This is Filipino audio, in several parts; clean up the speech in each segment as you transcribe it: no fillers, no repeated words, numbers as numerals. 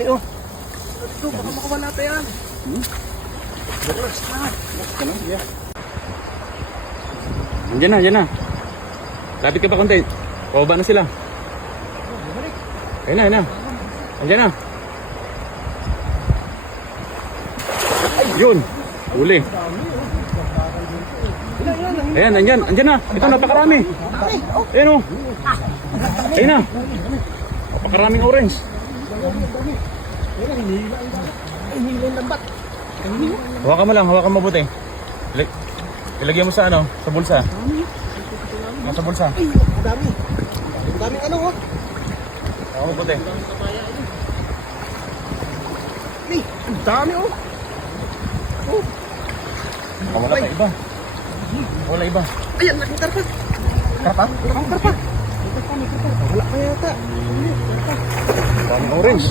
Laki oh. Ito, baka makawala pa yan. Relax na. Relax ka lang, yeah. Andiyan na, andiyan na. Lapit ka pa konti. Pababa na sila. Ayun na, ayun na. Andiyan na. Yun. Uli. Ayan, andyan. Andyan na. Ito, napakarami. Ayan o. Ayun na. Napakaraming orange. Hawakan mo lang, hawakan mo mabuti. Ilagay mo sa ano, sa bulsa. Sa bulsa. Ay, ang dami. Ang daming ano oh. Hawakan mo mabuti. Ay, ang dami oh. Oh. Wala pa iba. Wala iba. Ayan, laking karpa. Karpa? Laking karpa. Wala pa yata. Daming orange.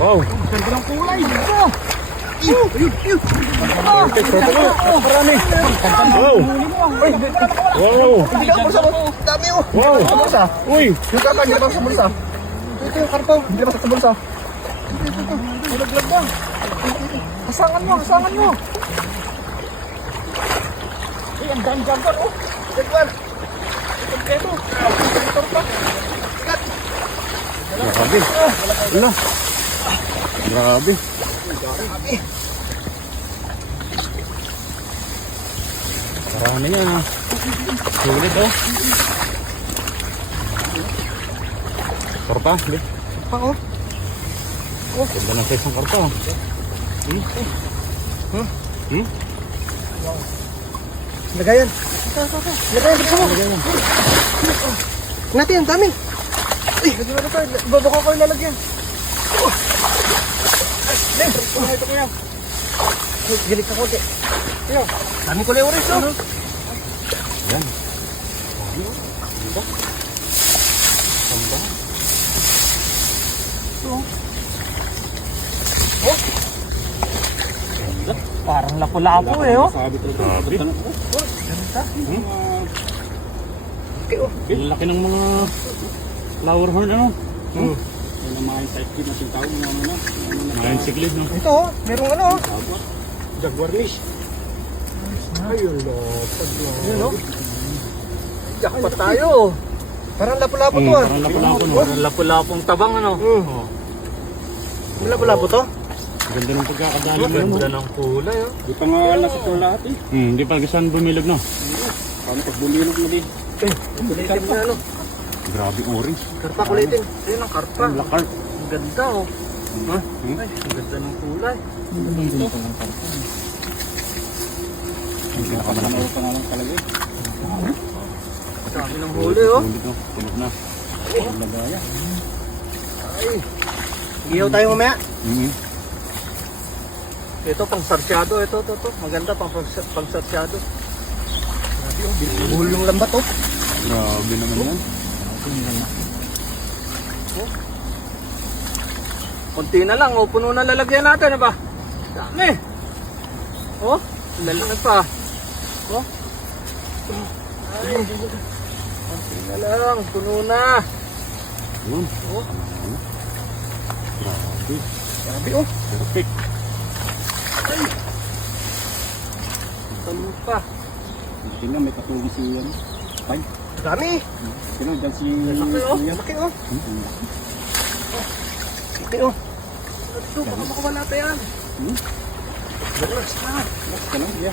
Wow. Ganda ng kulay. Ayun, ayun. Marami. Wow. Wow. Hindi ka bulsa mo. Dami oh. Wow. Bulsa. Uy. Yung karpa, hindi ba sa bulsa? Ito yung karpa. Hindi ba sa bulsa? Ito. Nalaglag lang. Hasangan mo, hasangan mo. Ay, ang dami-dami oh. Ito. Ito. Karpa. Grabe. Wala. Grabe. Marami niya na. Sulit oh. Karpa. Pa oh. Ganda ng size ng karpa. Lagayan. Lagayan, gusto mo. Natin, ang dami. Ay, babaka ko yung lalagyan. Ito kuya. Gilig ka konti. Ito, dami ko lang orange oh. Yan. Parang lapo-lapo eh oh. Grabe. Ang laki ng mga flower horn ano? Yan ang mga insect na sintawag ng ano na. Mga insiklid no? Ito oh, merong ano oh. Jaguarlish. Ayun lopad oh. Ayun oh. Jackpot tayo. Parang lapo-lapo to ah. Parang lapo-lapo no? Parang lapo-lapong tabang ano. May lapo-lapo to? Ganda ng pagkakadali mo. Ganda ng kulay oh. Di pa nga nasa ito lahat eh. Hindi pa gasan bumilog no? Paano pag bumilog mo din? Kulitin na ano. Grabe orange. Karpa kulitin. Ayun ang karpa. Ang lakar. Ang ganda oh. Ay, ang ganda ng kulay. Ang pinakamalaki. Ano pa nga lang talaga eh. Ang dami ng huli oh. Tunog na. Lagaya. Ay. Iyaw tayo mamaya. Ito pang sarsyado. Ito. Maganda pang sarsyado. Grabe oh. Buhol yung lambat oh. Grabe naman yan. Kunti na lang oh. Puno na lalagyan natin ba? Dami. Oh. Lalagyan pa. Oh. Ay. Kunti na lang. Puno na. Yun. Oh. Grabe. Grabe oh. Perfect. Ay. Talo pa. Tingnan may katulong si ano. Pay. Dami. Sino dyan si... Laki oh. Laki oh. Laki oh. Ito, baka makawala pa yan. Relax na. Relax ka lang, yeah.